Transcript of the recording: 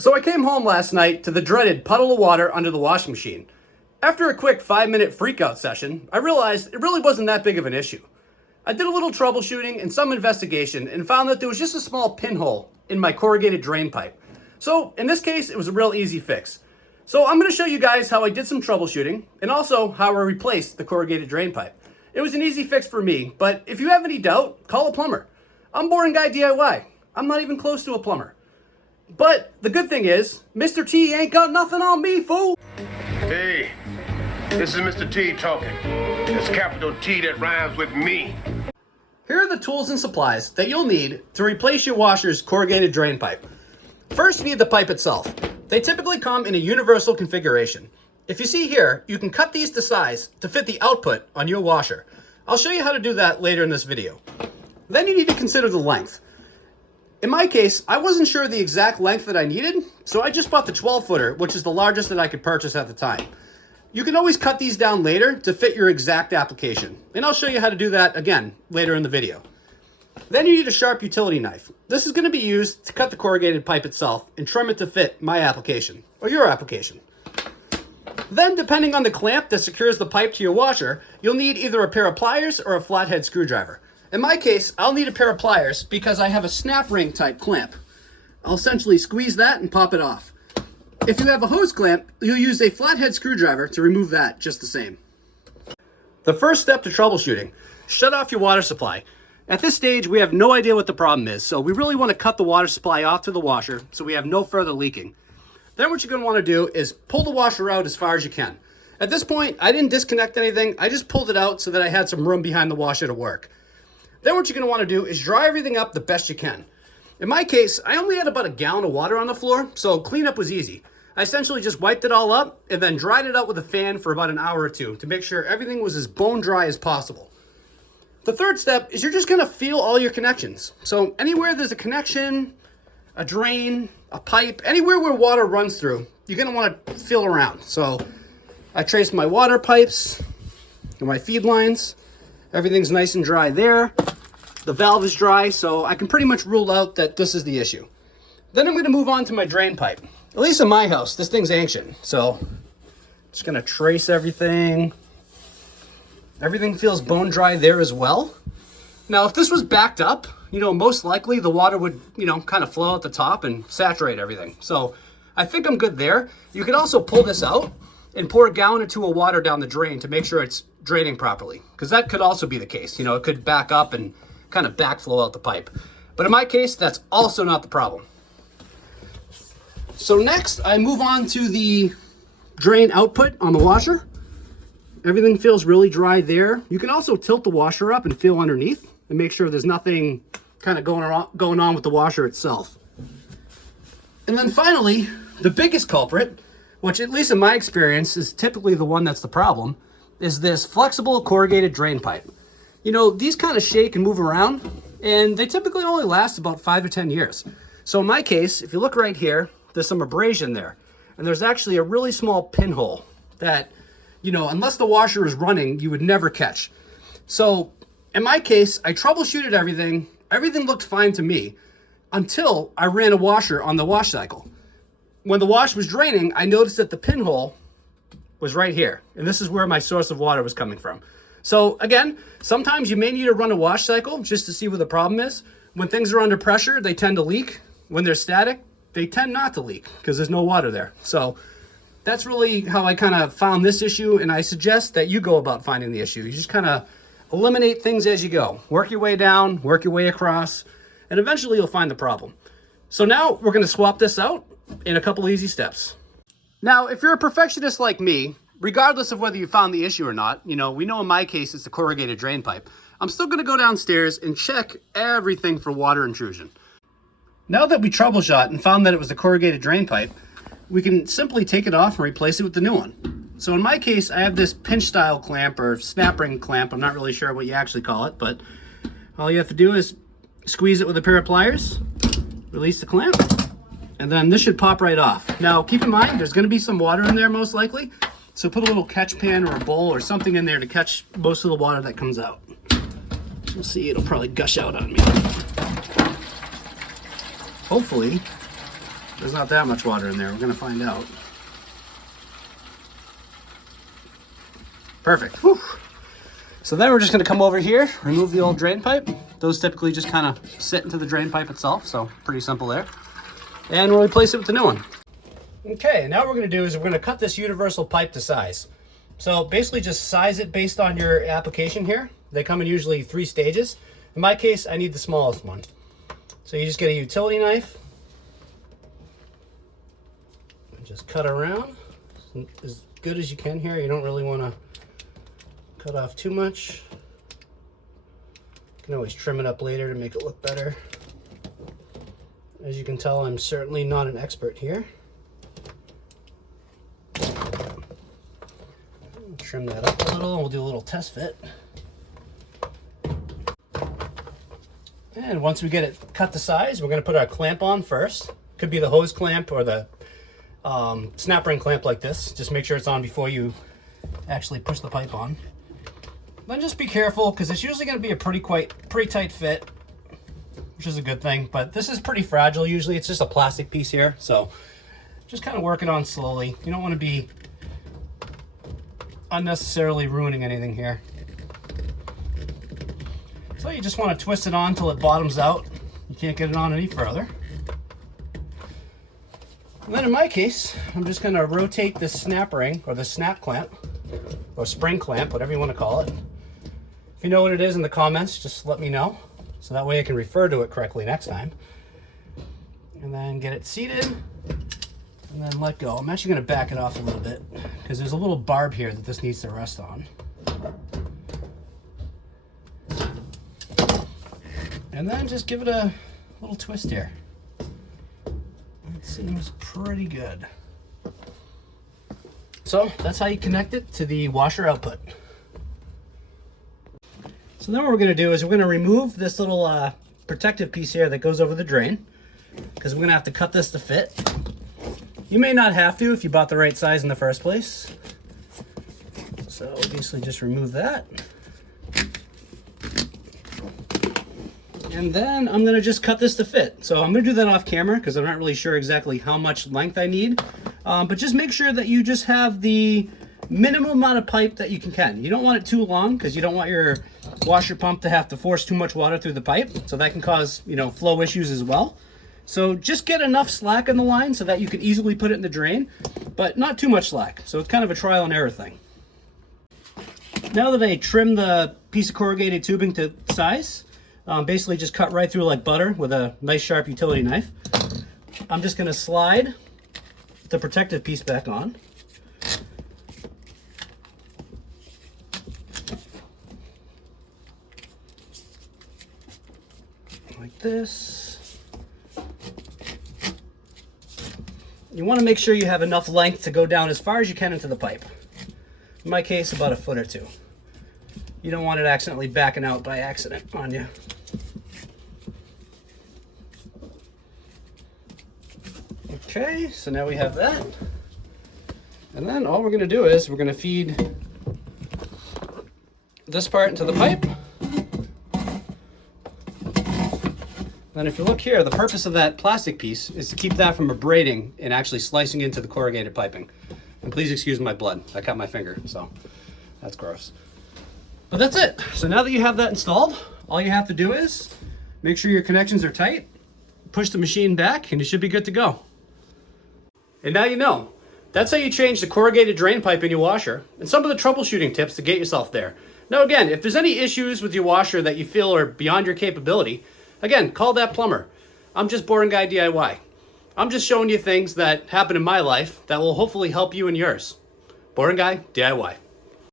So I came home last night to the dreaded puddle of water under the washing machine. After a quick 5-minute freakout session, I realized it really wasn't that big of an issue. I did a little troubleshooting and some investigation and found that there was just a small pinhole in my corrugated drain pipe. So in this case, it was a real easy fix. So I'm going to show you guys how I did some troubleshooting and also how I replaced the corrugated drain pipe. It was an easy fix for me, but if you have any doubt, call a plumber. I'm Boring Guy DIY. I'm not even close to a plumber. But the good thing is, Mr. T ain't got nothing on me, fool. Hey, this is Mr. T talking. It's capital T that rhymes with me. Here are the tools and supplies that you'll need to replace your washer's corrugated drain pipe. First, you need the pipe itself. They typically come in a universal configuration. If you see here, you can cut these to size to fit the output on your washer. I'll show you how to do that later in this video. Then you need to consider the length. In my case, I wasn't sure the exact length that I needed, so I just bought the 12-footer, which is the largest that I could purchase at the time. You can always cut these down later to fit your exact application, and I'll show you how to do that again later in the video. Then you need a sharp utility knife. This is going to be used to cut the corrugated pipe itself and trim it to fit my application, or your application. Then, depending on the clamp that secures the pipe to your washer, you'll need either a pair of pliers or a flathead screwdriver. In my case, I'll need a pair of pliers because I have a snap ring type clamp. I'll essentially squeeze that and pop it off. If you have a hose clamp, you'll use a flathead screwdriver to remove that just the same. The first step to troubleshooting, shut off your water supply. At this stage, we have no idea what the problem is, so we really want to cut the water supply off to the washer so we have no further leaking. Then what you're going to want to do is pull the washer out as far as you can. At this point, I didn't disconnect anything, I just pulled it out so that I had some room behind the washer to work. Then what you're going to want to do is dry everything up the best you can. In my case, I only had about a gallon of water on the floor, so cleanup was easy. I essentially just wiped it all up and then dried it out with a fan for about an hour or two to make sure everything was as bone dry as possible. The third step is you're just going to feel all your connections. So anywhere there's a connection, a drain, a pipe, anywhere where water runs through, you're going to want to feel around. So I traced my water pipes and my feed lines. Everything's nice and dry there. The valve is dry, so I can pretty much rule out that this is the issue. Then I'm going to move on to my drain pipe. At least in my house, this thing's ancient. So just going to trace everything. Everything feels bone dry there as well. Now, if this was backed up, most likely the water would, kind of flow out the top and saturate everything. So I think I'm good there. You could also pull this out and pour a gallon or two of water down the drain to make sure it's draining properly, because that could also be the case. It could back up and kind of backflow out the pipe. But in my case, that's also not the problem. So next, I move on to the drain output on the washer. Everything feels really dry there. You can also tilt the washer up and feel underneath and make sure there's nothing kind of going on with the washer itself. And then finally, the biggest culprit, which at least in my experience is typically the one that's the problem, is this flexible corrugated drain pipe. These kind of shake and move around, and they typically only last about 5 or 10 years. So in my case, if you look right here, there's some abrasion there, and there's actually a really small pinhole that, unless the washer is running, you would never catch. So in my case, I troubleshooted everything. Everything looked fine to me until I ran a washer on the wash cycle. When the wash was draining, I noticed that the pinhole was right here, and this is where my source of water was coming from. So again, sometimes you may need to run a wash cycle just to see what the problem is. When things are under pressure, they tend to leak. When they're static, they tend not to leak because there's no water there. So that's really how I kind of found this issue, and I suggest that you go about finding the issue. You just kind of eliminate things as you go. Work your way down, work your way across, and eventually you'll find the problem. So now we're going to swap this out in a couple easy steps. Now, if you're a perfectionist like me, regardless of whether you found the issue or not, we know in my case it's the corrugated drain pipe, I'm still going to go downstairs and check everything for water intrusion. Now that we troubleshot and found that it was the corrugated drain pipe, we can simply take it off and replace it with the new one. So in my case, I have this pinch style clamp or snap ring clamp. I'm not really sure what you actually call it, but all you have to do is squeeze it with a pair of pliers, release the clamp, and then this should pop right off. Now, keep in mind, there's going to be some water in there most likely, so put a little catch pan or a bowl or something in there to catch most of the water that comes out. You'll see it'll probably gush out on me. Hopefully, There's not that much water in there. We're gonna find out. Perfect. Whew. So then we're just gonna come over here, remove the old drain pipe. Those typically just kind of sit into the drain pipe itself, so pretty simple there. And we'll replace it with the new one. Okay, now what we're gonna do is we're gonna cut this universal pipe to size. So basically just size it based on your application here. They come in usually 3 stages. In my case, I need the smallest one. So you just get a utility knife, and just cut around as good as you can here. You don't really wanna cut off too much. You can always trim it up later to make it look better. As you can tell, I'm certainly not an expert here. Trim that up a little, and we'll do a little test fit. And once we get it cut to size, we're going to put our clamp on first. Could be the hose clamp or the snap ring clamp like this. Just make sure it's on before you actually push the pipe on. Then just be careful, because it's usually going to be a pretty tight fit, which is a good thing. But this is pretty fragile usually. It's just a plastic piece here, so just kind of work it on slowly. You don't want to be unnecessarily ruining anything here. So you just want to twist it on until it bottoms out. You can't get it on any further. And then in my case, I'm just going to rotate this snap ring, or the snap clamp, or spring clamp, whatever you want to call it. If you know what it is in the comments, just let me know, so that way I can refer to it correctly next time. And then get it seated, and then let go. I'm actually going to back it off a little bit, because there's a little barb here that this needs to rest on. And then just give it a little twist here. It seems pretty good. So that's how you connect it to the washer output. So then what we're going to do is we're going to remove this little protective piece here that goes over the drain, because we're going to have to cut this to fit. You may not have to if you bought the right size in the first place. So obviously just remove that. And then I'm going to just cut this to fit. So I'm going to do that off camera because I'm not really sure exactly how much length I need. But just make sure that you just have the minimum amount of pipe that you can. You don't want it too long because you don't want your washer pump to have to force too much water through the pipe. So that can cause, flow issues as well. So just get enough slack in the line so that you can easily put it in the drain, but not too much slack. So it's kind of a trial and error thing. Now that I trimmed the piece of corrugated tubing to size, basically just cut right through like butter with a nice sharp utility knife. I'm just going to slide the protective piece back on. Like this. You want to make sure you have enough length to go down as far as you can into the pipe. In my case, about a foot or two. You don't want it accidentally backing out by accident on you. Okay, so now we have that. And then all we're going to do is we're going to feed this part into the pipe. Then if you look here, the purpose of that plastic piece is to keep that from abrading and actually slicing into the corrugated piping. And please excuse my blood. I cut my finger, so that's gross. But that's it. So now that you have that installed, all you have to do is make sure your connections are tight, push the machine back, and you should be good to go. And now you know. That's how you change the corrugated drain pipe in your washer, and some of the troubleshooting tips to get yourself there. Now again, if there's any issues with your washer that you feel are beyond your capability, again, call that plumber. I'm just Boring Guy DIY. I'm just showing you things that happen in my life that will hopefully help you in yours. Boring Guy DIY.